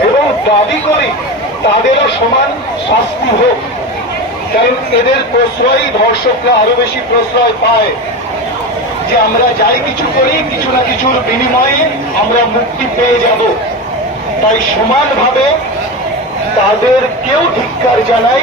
এবং দাবি করি তাদেরও সমান শাস্তি হোক। কারণ এদের প্রশ্রয়ই ধর্ষকরা আরও বেশি প্রশ্রয় পায়। যে আমরা যাই কিছু করি, কিছু না কিছুর বিনিময়ে আমরা মুক্তি পেয়ে যাব। তাই সমানভাবে তাদেরকেও ধিক্কার জানাই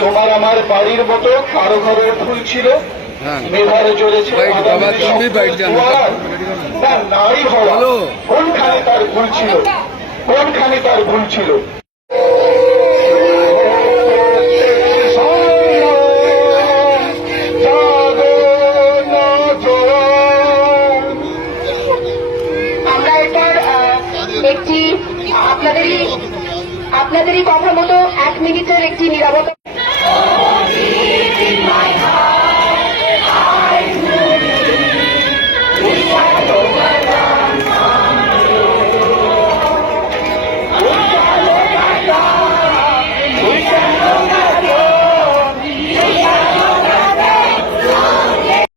তোমার আমার বাড়ির মতো কারও ঘরের ফুল ছিল? হ্যাঁ। মেধার নারী হওয়া। কোনখানে তার ভুল ছিল? কোনখানে তার ভুল ছিল? আমরা এরপর একটি আপনাদেরই আপনাদেরই কথা মতো এক মিনিটের একটি নিরাপত্তা